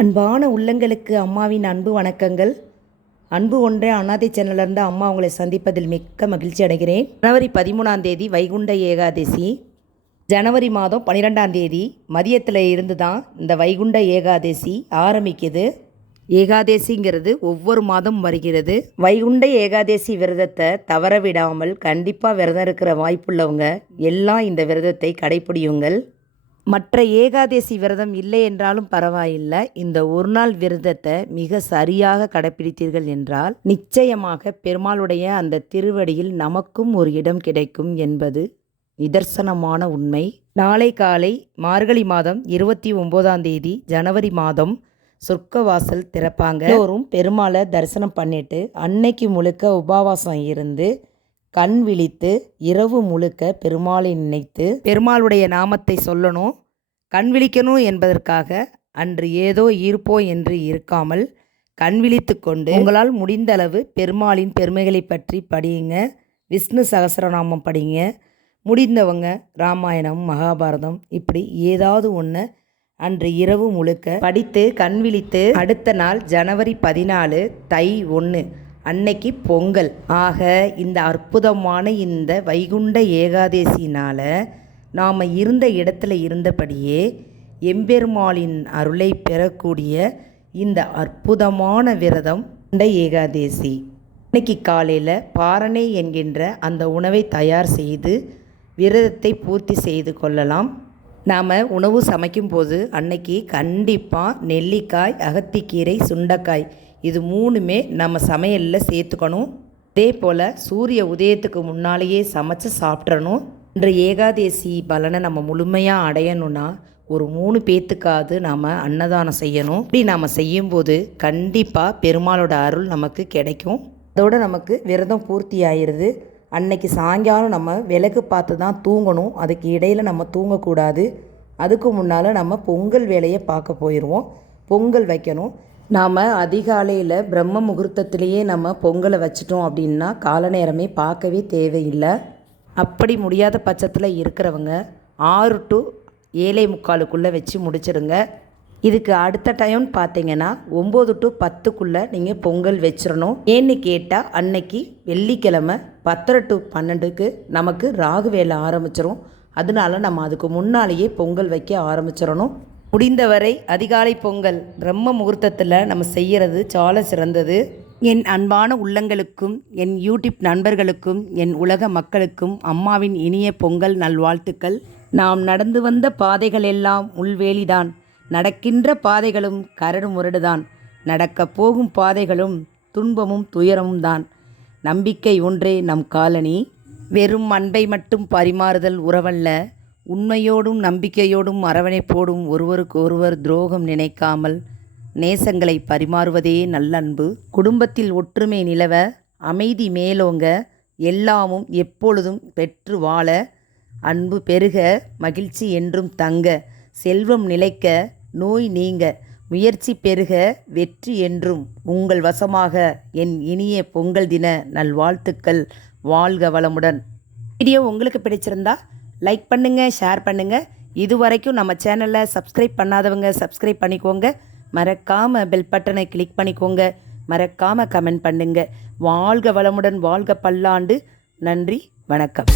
அன்பான உள்ளங்களுக்கு அம்மாவின் அன்பு வணக்கங்கள். அன்பு ஒன்றே அனாதை சேனலிருந்து அம்மா உங்களை சந்திப்பதில் மிக்க மகிழ்ச்சி அடைகிறேன். ஜனவரி 13ஆம் தேதி வைகுண்ட ஏகாதசி. ஜனவரி மாதம் 12ஆம் தேதி மதியத்தில் இருந்து தான் இந்த வைகுண்ட ஏகாதசி ஆரம்பிக்குது. ஏகாதசிங்கிறது ஒவ்வொரு மாதம் வருகிறது. வைகுண்ட ஏகாதசி விரதத்தை தவற விடாமல் கண்டிப்பாக விரதம் இருக்கிற வாய்ப்புள்ளவங்க எல்லாம் இந்த விரதத்தை கடைப்பிடியுங்கள். மற்ற ஏகாதசி விரதம் இல்லை என்றாலும் பரவாயில்லை, இந்த ஒரு நாள் விரதத்தை மிக சரியாக கடைப்பிடித்தீர்கள் என்றால் நிச்சயமாக பெருமாளுடைய அந்த திருவடியில் நமக்கும் ஒரு இடம் கிடைக்கும் என்பது நிதர்சனமான உண்மை. நாளை காலை மார்கழி மாதம் 29ஆம் தேதி ஜனவரி மாதம் சொர்க்கவாசல் திறப்பாங்க. எல்லோரும் பெருமாளை தரிசனம் பண்ணிட்டு அன்னைக்கு முழுக்க உபவாசம் இருந்து கண் விழித்து இரவு முழுக்க பெருமாளை நினைத்து பெருமாளுடைய நாமத்தை சொல்லணும். கண் விழிக்கணும் என்பதற்காக அன்று ஏதோ இருப்போ என்று இருக்காமல் கண் விழித்து கொண்டு உங்களால் முடிந்தளவு பெருமாளின் பெருமைகளை பற்றி படியுங்க. விஷ்ணு சகஸ்ரநாமம் படிங்க. முடிந்தவங்க ராமாயணம் மகாபாரதம் இப்படி ஏதாவது ஒன்று அன்று இரவு முழுக்க படித்து கண் விழித்து அடுத்த நாள் ஜனவரி 14 தை 1 அன்னைக்கு பொங்கல். ஆக இந்த அற்புதமான இந்த வைகுண்ட ஏகாதசினால் நாம் இருந்த இடத்துல இருந்தபடியே எம்பெருமாளின் அருளை பெறக்கூடிய இந்த அற்புதமான விரதம் இந்த ஏகாதசி. இன்னைக்கு காலையில் பாரணை என்கின்ற அந்த உணவை தயார் செய்து விரதத்தை பூர்த்தி செய்து கொள்ளலாம். நாம் உணவு சமைக்கும்போது அன்னைக்கு கண்டிப்பாக நெல்லிக்காய், அகத்திக்கீரை, சுண்டைக்காய் இது மூணுமே நம்ம சமையலில் சேர்த்துக்கணும். அதே போல் சூரிய உதயத்துக்கு முன்னாலேயே சமைச்சு சாப்பிட்றணும். இன்று ஏகாதசி பலனை நம்ம முழுமையாக அடையணும்னா ஒரு 3 பேத்துக்காவது நாம் அன்னதானம் செய்யணும். இப்படி நாம் செய்யும்போது கண்டிப்பாக பெருமாளோட அருள் நமக்கு கிடைக்கும். அதோடு நமக்கு விரதம் பூர்த்தி ஆயிடுது. அன்னைக்கு சாயங்காலம் நம்ம விளக்கு பார்த்து தான் தூங்கணும். அதுக்கு இடையில் நம்ம தூங்கக்கூடாது. அதுக்கு முன்னால் நம்ம பொங்கல் வேலையை பார்க்க போயிடுவோம். பொங்கல் வைக்கணும். நாம் அதிகாலையில் பிரம்ம முகூர்த்தத்திலேயே நம்ம பொங்கலை வச்சிட்டோம் அப்படின்னா கால நேரமே பார்க்கவே தேவையில்லை. அப்படி முடியாத பட்சத்தில் இருக்கிறவங்க 6 to 7:45 வச்சு முடிச்சிடுங்க. இதுக்கு அடுத்த டைம்னு பார்த்தீங்கன்னா 9 to 10 நீங்கள் பொங்கல் வச்சிடணும். ஏன்னு கேட்டால் அன்னைக்கு வெள்ளிக்கிழமை 10 to 12 நமக்கு ராகு வேலை ஆரம்பிச்சிடும். அதனால நம்ம அதுக்கு முன்னாலேயே பொங்கல் வைக்க ஆரம்பிச்சிடணும். முடிந்தவரை அதிகாலை பொங்கல் பிரம்ம முகூர்த்தத்தில் நம்ம செய்கிறது சால சிறந்தது. என் அன்பான உள்ளங்களுக்கும் என் யூடியூப் நண்பர்களுக்கும் என் உலக மக்களுக்கும் அம்மாவின் இனிய பொங்கல் நல்வாழ்த்துக்கள். நாம் நடந்து வந்த பாதைகள் எல்லாம் முள்வேலிதான், நடக்கின்ற பாதைகளும் கரடு முரடுதான், நடக்கப் போகும் பாதைகளும் துன்பமும் துயரமும் தான். நம்பிக்கை ஒன்றே நம் காலனி. வெறும் அன்பை மட்டும் பரிமாறுதல் உறவல்ல, உண்மையோடும் நம்பிக்கையோடும் அரவணைப்போடும் ஒருவருக்கு ஒருவர் துரோகம் நினைக்காமல் நேசங்களை பரிமாறுவதே நல்லன்பு. குடும்பத்தில் ஒற்றுமை நிலவ, அமைதி மேலோங்க, எல்லாமும் எப்பொழுதும் பெற்று வாழ, அன்பு பெருக, மகிழ்ச்சி என்றும் தங்க, செல்வம் நிலைக்க, நோய் நீங்க, முயற்சி பெருக, வெற்றி என்றும் உங்கள் வசமாக என் இனிய பொங்கல் தின நல்வாழ்த்துக்கள். வாழ்க வளமுடன். வீடியோ உங்களுக்கு பிடிச்சிருந்தா லைக் பண்ணுங்கள், ஷேர் பண்ணுங்கள். இதுவரைக்கும் நம்ம சேனலை சப்ஸ்கிரைப் பண்ணாதவங்க சப்ஸ்கிரைப் பண்ணிக்கோங்க. மறக்காமல் பெல் பட்டனை கிளிக் பண்ணிக்கோங்க. மறக்காமல் கமெண்ட் பண்ணுங்கள். வாழ்க வளமுடன், வாழ்க பல்லாண்டு. நன்றி, வணக்கம்.